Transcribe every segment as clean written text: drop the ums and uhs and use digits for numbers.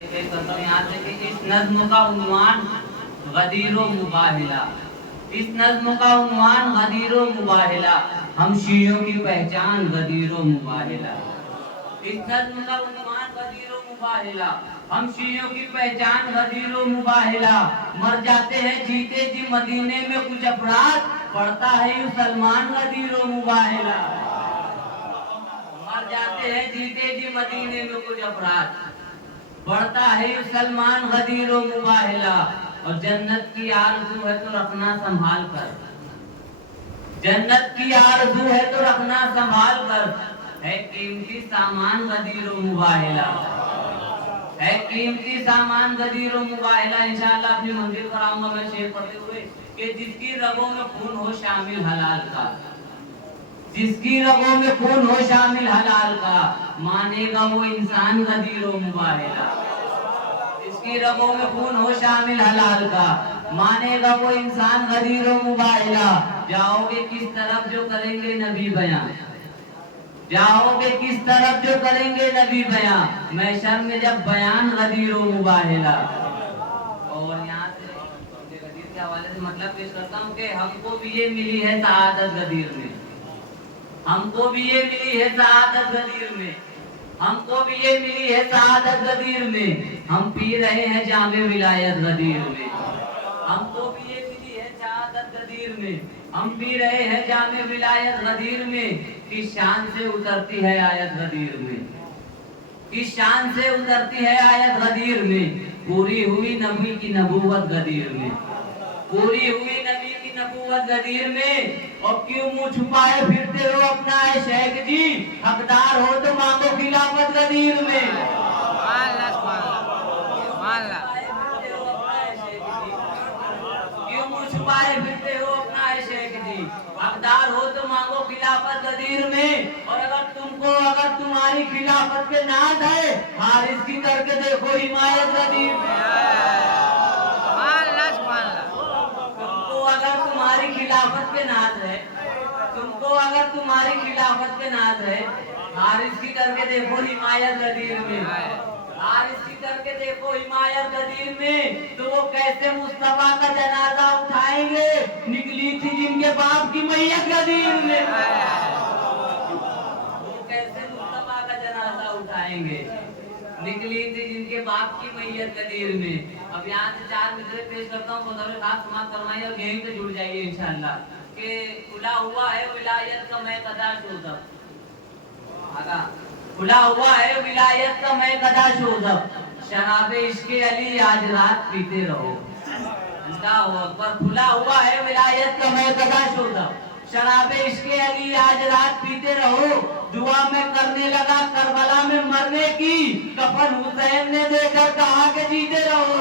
यहाँ से कि इस नज्म का उन्वान गदीरो मुबाहिला, इस नज्म का उन्वान गदीरो मुबाहिला, हम शियों की पहचान गदीरो मुबाहिला। इस नज्म का उन्वान गदीरो मुबाहिला, हम शियों की पहचान गदीरो मुबाहिला। मर जाते हैं जीते जी मदीने में कुछ अफराद, पढ़ता है यूं सलमान गदीरो मुबाहिला। मर जाते हैं जीते जी मदीने में कुछ अफराद, बढ़ता है सलमान गदीरो मुबाहिला। और जन्नत की आरज़ू है तो रखना संभाल कर, जन्नत की आरज़ू है तो रखना संभाल कर, है कीमती सामान गदीरो मुबाहिला, है कीमती सामान गदीरो मुबाहिला। इंशाअल्लाह अपनी मंजिल पर आऊंगा मैं शेर पढ़ते हुए कि जिसकी रगों में खून हो शामिल हलाल का, जिसकी रगों में खून हो शामिल हलाल का, मानेगा वो इंसान गदीरो मुबाहिला। जिसकी रगों में खून हो शामिल हलाल का, मानेगा वो इंसान गदीरो मुबाहिला। जाओगे किस तरफ जो करेंगे नबी बयां, जाओगे किस तरफ जो करेंगे नबी बयां, महशर में जब बयान गदीरो मुबाहिला। और यहाँ से गदीर के हवाले से मतलब पेश करता हूँ कि हमको भी ये मिली है सआदत गदीर में, हमको भी ये मिली है सआदत गदीर में, हमको भी ये मिली है सआदत गदीर में, हम पी रहे हैं जामे विलायत गदीर में। हमको भी ये मिली है सआदत गदीर में, हम पी रहे हैं जामे विलायत गदीर में। किस शान से उतरती है आयत गदीर में, किस शान से उतरती है आयत गदीर में, पूरी हुई नबी की नबूवत गदीर में, पूरी हुई नबी की नबूवत गदीर में। और क्यों मुंह छुपाए फिरते हो अपना है शेख जी, हकदार हो तो मांगो खिलाफत गदीर में। क्यों मुंह छुपाए फिरते हो अपना है शेख जी, हकदार हो तो मांगो खिलाफत गदीर में। और अगर तुम्हारी खिलाफत के नाज है, हारिस की करके देखो हिमायत गदीर में। अगर तुम्हारी खिलाफत के नाज है, तुमको अगर तुम्हारी खिलाफत के नाज है, हारिस की करके देखो हिमायत गदीर में, हारिस की करके देखो हिमायत गदीर में। तो वो कैसे मुस्तफा का जनाजा उठाएंगे, निकली थी जिनके बाप की मैयत गदीर में। वो कैसे मुस्तफा का जनाजा उठाएंगे, निकली थी जिनके बाप की मैयत गदीर में। अब यहाँ से चार मिसरे पेश करता हूँ, बहुत खास समाप्त फरमाइए और यहीं पे जुड़ जाइए इंशाअल्लाह। कि खुला हुआ है विलायत का मैं कदा शोज़ब, आगा खुला हुआ है विलायत का मैं कदा शोज़ब, शराबे इश्क़े अली आज रात पीते रहो। अल्लाहु अकबर। खुला हुआ है विलायत का मैं कदा शोज़ब, शराबे इश्क़े अली आज रात पीते रहो। दुआ में करने लगा करबला में मरने की, कफन हुसैन ने देकर कहा कि जीते रहो।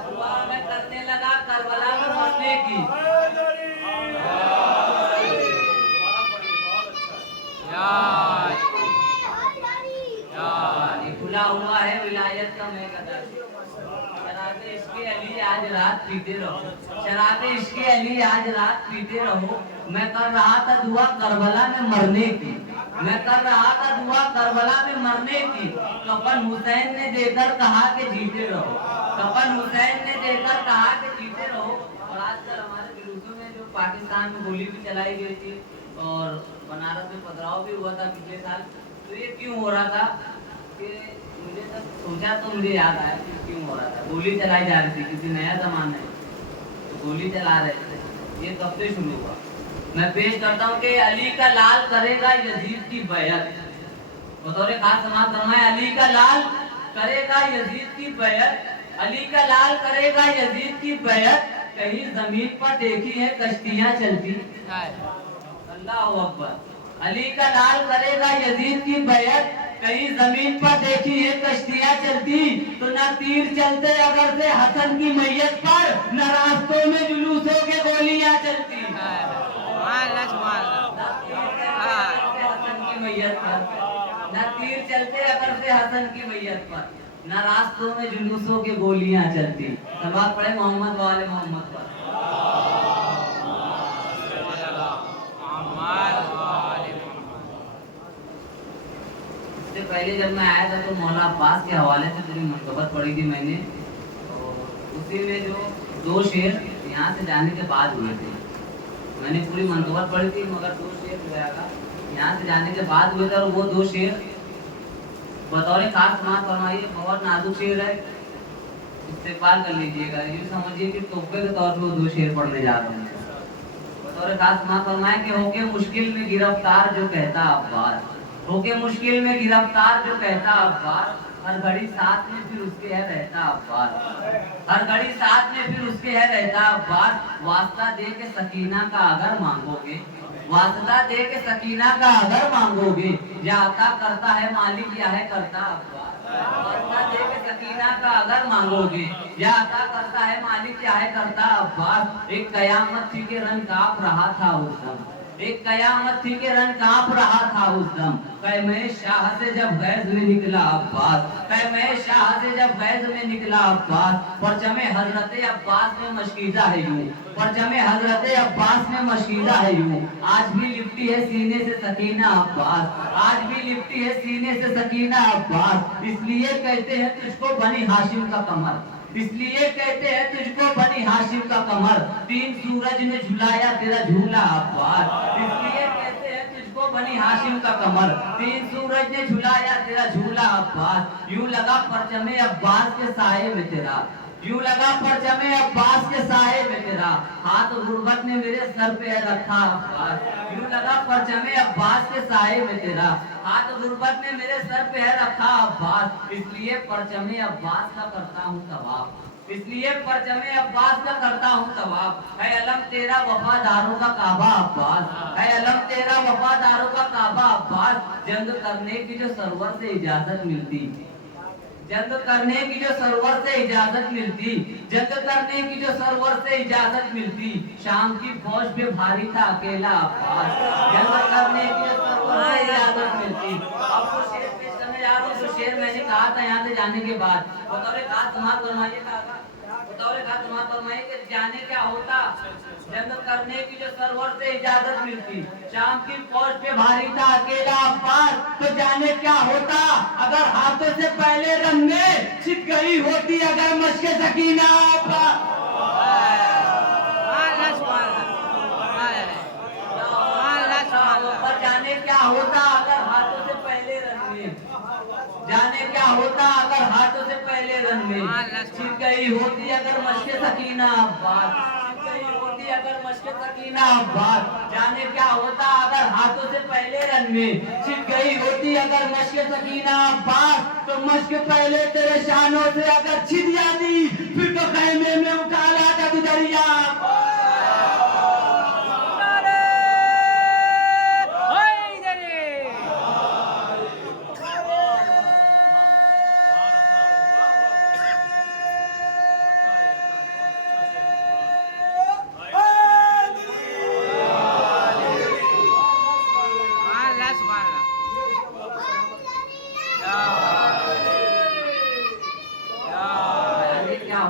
दुआ में करने लगा करबला में मरने की, खुला हुआ है विलायत का मैं कदा, शराबे इश्क़े अली आज रात पीते रहो, शराबे इश्क़े अली आज रात पीते रहो। मैं कर रहा था दुआ करबला में मरने की, मैं कर रहा था दुआ करबला में मरने की, कफन हुसैन ने देकर कहा कि जीते रहो, कफन हुसैन ने देकर कहा कि जीते रहो। और आजकल हमारे जुलूसों में जो पाकिस्तान में गोली भी चलाई गई थी और बनारस में पथराव भी हुआ था पिछले साल, तो ये क्यों हो रहा था कि मुझे जब सोचा तो मुझे याद आया कि क्यों हो रहा था। गोली चलाई जा रही थी, किसी नया जमाना है तो गोली चला रहे थे। ये कब से शुरू हुआ। मैं पेश करता हूँ कि अली का लाल करेगा यजीद की बैयत, बतौर खास समाप्त फरमाए, अली का लाल करेगा यजीद की बैयत, अली का लाल करेगा यजीद की बैयत। कहीं जमीन पर देखी है कश्तियां चलती, अल्लाहु अकबर। अली का लाल करेगा यजीद की बैयत, कहीं जमीन पर देखी है कश्तियां चलती। तो न तीर चलते अगर से हसन की मैयत पर, न रास्तों में जुलूसों के गोलियां चलती। न तीर चलते अगर से हसन की मैयत पर, न रास्तों में जुलूसों के गोलियां चलती। सवाल पढ़े मोहम्मद वाले मोहम्मद पर। पहले जब मैं आया था तो मौला अब्बास के हवाले से पूरी मनकबत पढ़ी थी मैंने, और उसी में जो 2 शेर यहाँ से जाने के बाद हुए थे, मैंने पूरी मनकबत पढ़ी थी मगर 2 शेर जो है यहाँ से जाने के बाद हुए थे, और वो 2 शेर बतौर खास समाज फरमाइए, बहुत नाजुक शेर है, इस्तेमाल कर लीजिएगा। यूँ समझिए कि तोहफे के तौर पे वो 2 शेर पढ़ने जा रहे हैं। बतौर खास समाज फरमाए कि होके मुश्किल में गिरफ्तार जो कहता अब्बास, होके मुश्किल में गिरफ्तार जो कहता अब्बास, हर घड़ी साथ में फिर उसके है रहता अब्बास, हर घड़ी साथ में फिर उसके है रहता अब्बास, वास्ता दे के सकीना का अगर मांगोगे, वास्ता दे के सकीना का अगर मांगोगे, या अता करता है मालिक या है करता अब्बास, वास्ता दे के सकीना का अगर मांगोगे, या अता करता है मालिक या है करता अब्बास। एक कयामत थी के रन कांप रहा था उस दम, एक कयामत थी के रन कांप रहा था उस दम, कै मैं शाह से जब गैज में निकला अब्बास, कै मैं शाह से जब गैज में निकला अब्बास, परचमे हजरत अब्बास में मशकीदा है यूं, परचमे हजरत अब्बास में मशकीदा है यूं, आज भी लिपटी है सीने से सकीना अब्बास, आज भी लिपटी है सीने से सकीना अब्बास, इसलिए कहते हैं तुझको बनी हाशिम का कमर, इसलिए कहते हैं तुझको बनी हाशिम का कमर, 3 सूरज ने झुलाया तेरा झूला अब्बास, इसलिए कहते हैं तुझको बनी हाशिम का कमर, 3 सूरज ने झुलाया तेरा झूला अब्बास। यूं लगा परचमे अब्बास के साये में तेरा, यूं लगा परचमे अब्बास के साये में तेरा, हाथ गुर्बत ने मेरे सर पे रखा अब्बास, यूं लगा परचमे अब्बास के साये में तेरा, हाथ गुर्बत ने मेरे सर पे है रखा अब्बास, इसलिए परचमे अब्बास का करता हूँ तवाब, इसलिए परचमे अब्बास का करता हूँ तवाब, है अलम तेरा वफादारों का काबा अब्बास, है अलम तेरा वफादारों का काबा अब्बास, जंग करने की जो सरवर से इजाजत मिलती, जंग करने की जो सरवर से इजाजत मिलती, जंग करने की जो सरवर से इजाजत मिलती, शाम की फौज पे भारी था अकेला अब्बास, जंग करने की जो सरवर से इजाजत मिलती। अब वो शेर पेश करने जा रहा हूँ, जो शेर मैंने कहा था यहाँ से जाने के बाद, बतौर खास समाज फरमाइए, बतौर खास समाज फरमाइए कि जाने क्या होता, जंग करने की जो सरवर से इजाजत मिलती, शाम की फौज पे भारी था अकेला अब्बास, तो जाने क्या होता अगर हाथों से पहले रन में छिप गई होती अगर मशके सकीना अब्बास। जाने क्या होता अगर हाथों से पहले रन में, जाने क्या होता अगर हाथों से पहले रन में छिप गई होती अगर मशके सकीना अब्बास, छिप गई होती अगर मशके सकीना अब्बास, जाने क्या होता अगर हाथों से पहले रन में छिप गई होती अगर मशके सकीना अब्बास, तो मशक पहले तेरे शानों से अगर छिप जाती फिर तो खैमे में उठा लाता तू दरिया।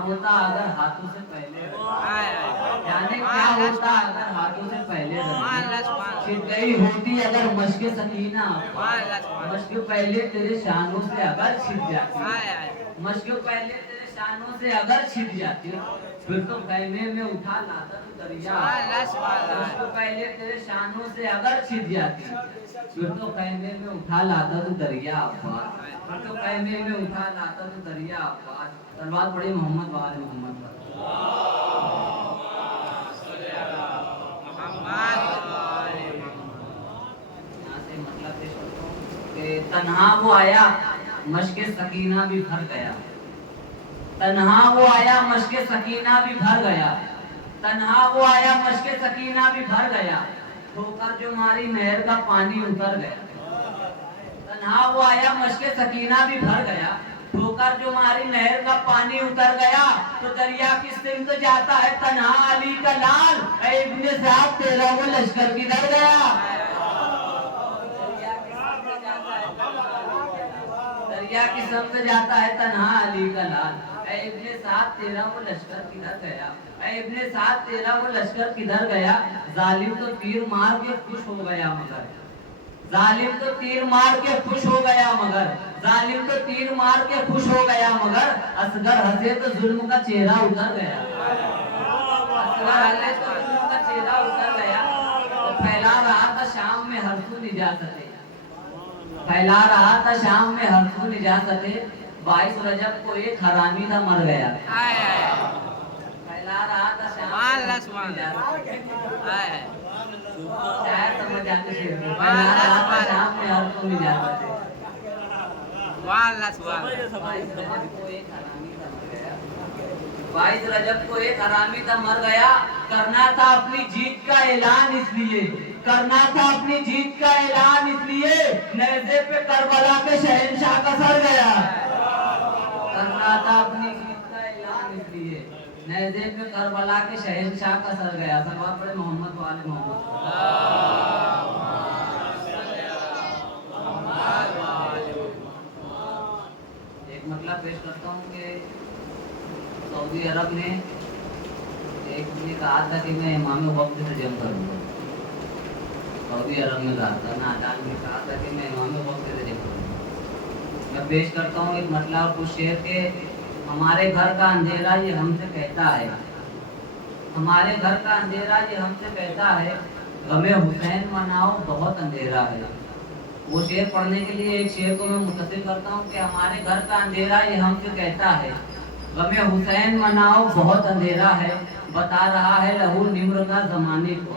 होता अगर हाथों से पहले, जाने क्या होता अगर हाथों से पहले छिप गई होती अगर मशके सकीना, मशक पहले तेरे शानों से अगर छिप जाती, मशक पहले तेरे शानों से अगर छिप जाती फिर तो खैमे में उठा लाता तू दरिया, मशक पहले तेरे शानों से अगर छिप जाती फिर तो खैमे में उठा लाता तू दरिया अब्बास, फिर तो खैमे में उठा लाता तू दरिया अब्बास। तलवार पड़ी मोहम्मद वाले मोहम्मद पर। यहाँ से मतलब पेश करता हूँ कि तन्हा वो आया मशके सकीना भी भर गया, तन्हा वो आया मशके सकीना भी भर गया, तन्हा वो आया मशके सकीना भी भर गया, ठोकर जो मारी नहर का पानी उतर गया, तन्हा वो आया मशके सकीना भी भर गया, ठोकर जो मारी नहर का पानी उतर गया, तो दरिया की सिमत जाता है तन्हा अली का लाल, इब्ने साहब तेरा वो लश्कर किधर गया, दरिया की सिमत जाता है तन्हा अली का लाल, इब्ने साहब तेरा वो लश्कर किधर गया, इब्ने साहब तेरा वो लश्कर किधर गया, जालिम तो तीर मार के खुश हो गया मगर, जालिम तो तीर मार के खुश हो गया मगर, जालिम तो तीर मार के खुश हो गया मगर, असगर हंसे तो जुल्म का चेहरा उतर गया। असगर हंसे तो जुल्म का चेहरा उतर गया। तो फैला रहा था शाम में हरसू निजाते, फैला रहा था शाम में हरसू निजाते, 22 रजब को एक हरामी था मर गया। फैला रहा था शाम में शायद समझ आते थे, फैला रहा था शाम में हरसू निजाते। 22 रजब को एक हरामी था मर गया। करना था अपनी जीत का ऐलान इसलिए, करना था अपनी जीत का ऐलान इसलिए, नेज़े पे करबला के शहंशाह का सर गया। करना था अपनी जीत का ऐलान इसलिए, नेज़े पे करबला के शहंशाह का सर गया। सलवात पढ़े मोहम्मद वाले मोहम्मद। एक मतलब पेश करता हूँ कि सऊदी अरब ने एक ने कहा था कि मैं इमाम वक्त से जंग करूँगा। सऊदी अरब में कहा था, नादान ने कहा था कि मैं इमाम वक्त से जंग करूँगा। मैं पेश करता हूँ एक मतलब कुछ शेर के, हमारे घर का अंधेरा ये हमसे कहता है, हमारे घर का अंधेरा ये हमसे कहता है, गमे हुसैन मनाओ बहुत अंधेरा है। वो शेर पढ़ने के लिए एक शेर को मैं मुतसिल करता हूँ कि हमारे घर का अंधेरा ये हमसे कहता है, गमे हुसैन मनाओ बहुत अंधेरा है। बता रहा है लहू निम्र का जमाने को,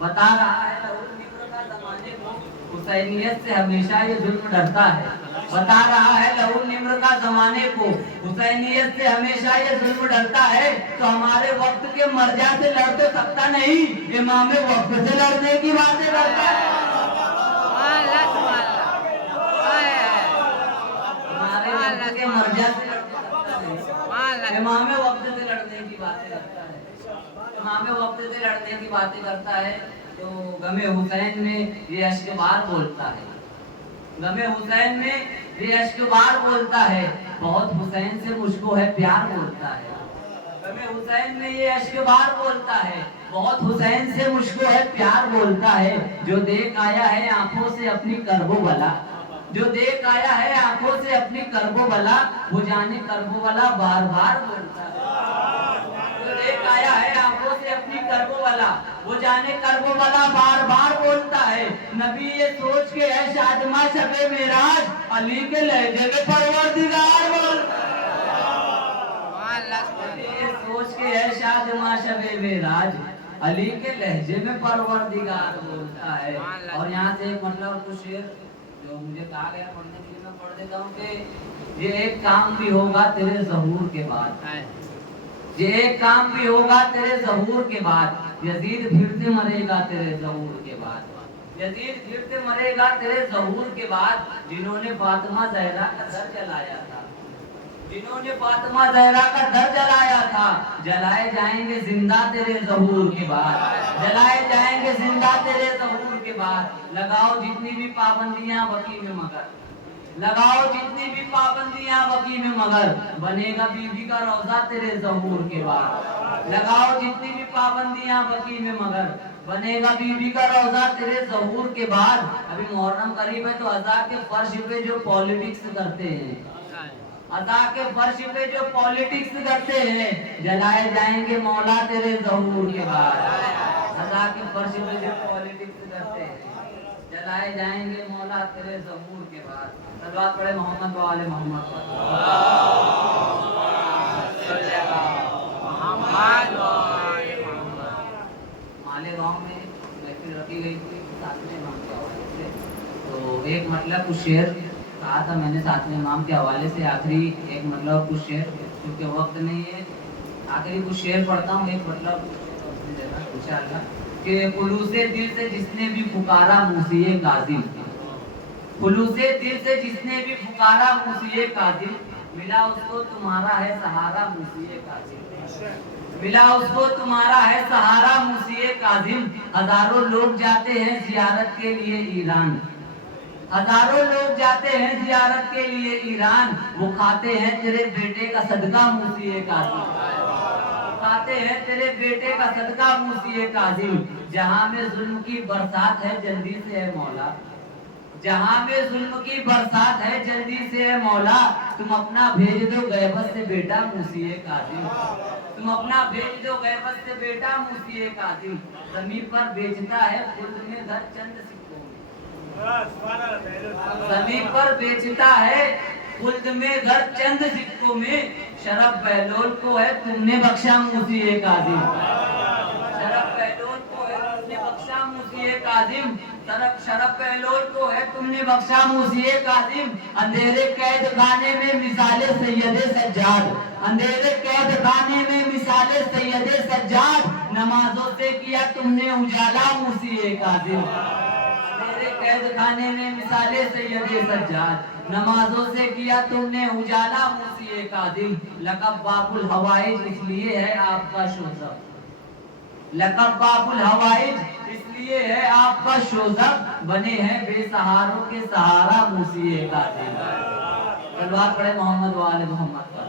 बता रहा है लहू निम्र का जमाने को, हुसैनियत से हमेशा ये जुल्म डरता है। बता रहा है लहू निम्र का जमाने को, हुसैनियत से हमेशा ये जुल्म डरता है। तो हमारे वक्त के मर्जा से लड़ तो सकता नहीं, इमाम वक्त से लड़ने की बातें करता है। के मर्जा से इमाम वक्त से लड़ने की बातें करता है, इमाम वक्त से लड़ने की बातें करता है। तो गमे हुसैन में ये अश्कबार बोलता है, गमे हुसैन में ये अश्कबार बोलता है, बहुत हुसैन से मुझको है प्यार बोलता है। गमे हुसैन में ये अश्कबार बोलता है, बहुत हुसैन से मुझको है प्यार बोलता है। जो देख आया है आंखों से अपनी करबो बला, जो देख आया है आंखों से अपनी करबो बला, वो जाने करबो बला बार बार बोलता है। जो देख आया है आंखों से अपनी करबो बला, वो जाने करबो बला बार बार बोलता है। नबी ये सोच के है शादमा शबे मेराज, अली के लहजे में परवरदिगार बोलता है। ये सोच के है शादमा शबे मेराज, अली के लहजे में परवरदिगार बोलता है। और यहाँ से एक मतलब कुछ शेर जो मुझे कहा गया पढ़ने के लिए मैं पढ़ देता हूँ कि ये एक काम भी होगा तेरे ज़हूर के बाद, ये एक काम भी होगा तेरे ज़हूर के बाद, यजीद फिर से मरेगा तेरे ज़हूर के बाद, यजीद फिर से मरेगा तेरे ज़हूर के बाद। जिन्होंने फातिमा ज़हरा का दर जलाया था, जिन्होंने फातिमा ज़हरा का दर जलाया था, जलाए जाएंगे जिंदा तेरे ज़हूर के बाद, जलाए जाएंगे जिंदा तेरे ज़हूर के बाद। लगाओ जितनी भी पाबंदियां वकी में मगर, लगाओ जितनी भी पाबंदियां वकी में मगर, बनेगा बीबी का रोजा तेरे ज़हूर के बाद। लगाओ जितनी भी पाबंदियां वकी में मगर, बनेगा बीबी का रोजा तेरे ज़हूर के बाद। अभी मुहर्रम करीब है तो अज़ा के फर्श पे जो पॉलिटिक्स करते हैं, अज़ा के फर्श पे जो पॉलिटिक्स करते हैं, जलाए जाएंगे मौला तेरे ज़हूर के बाद। अज़ा के फर्श पे जो पॉलिटिक्स करते हैं, जलाए जाएंगे मौला तेरे ज़हूर के बाद। सलवात पढ़े मोहम्मद वाले मोहम्मद। मालेगांव में महफिल रखी गई थी सातवें इमाम के हवाले से। तो एक मतलब कुछ शेर कहा था मैंने सातवें इमाम के हवाले से। आखिरी एक मतलब कुछ शेर, क्योंकि वक्त नहीं है, आखिरी कुछ शेर पढ़ता हूँ। एक मतलब इंशाअल्लाह कि खुलूसे दिल से जिसने भी पुकारा मूसिए काज़िम, खुलूसे दिल से जिसने भी पुकारा मूसिए काज़िम, मिला उसको तुम्हारा है सहारा मूसिए काज़िम, मिला उसको तुम्हारा है सहारा मूसिए काज़िम। हजारों लोग जाते हैं जियारत के लिए ईरान, हजारों लोग जाते हैं जियारत के लिए ईरान, वो खाते हैं तेरे बेटे का सदका मूसिए काज़िम, खाते हैं तेरे बेटे का सदका मूसिए काज़िम। जहां में जुल्म की बरसात है जल्दी से है मौला, जहां में जुल्म की बरसात है जल्दी से है मौला, तुम अपना भेज दो गैबत से बेटा मूसी काजिम। तुम अपना भेज दो गैबत से बेटा मूसी काजिम। जमीन पर बेचता है खुल्द में घर चंद सिक्कों में। जमीन पर बेचता है खुल्द में घर चंद सिक्कों में। शरफ बहलोल को है तुमने बख्शा मूसी काजिम। शरफ बहलोल को है तुमने बख्शा मूसी काजिम। शरफ बहलोल को है तुमने बख्शा मूसी काजिम। अंधेरे कैद खाने में मिसाले सैयदे सज्जाद। अंधेरे कैद खाने में मिसाले सैयदे सज्जाद। नमाजों से किया तुमने उजाला मूसी काजिम। अंधेरे कैद खाने में मिसाले सैयदे सज्जाद। नमाजों से किया तुमने उजाला मूसी काजिम। लक़ब बाबुल हवाइज इसलिए है आपका शोज़ब। लक़ब बाबुल हवाइज इसलिए है आपका शोज़ब। बने हैं बेसहारों के सहारा मूसी काजिम। सल्लल्लाहु अलैहि मोहम्मद व आले मोहम्मद पर।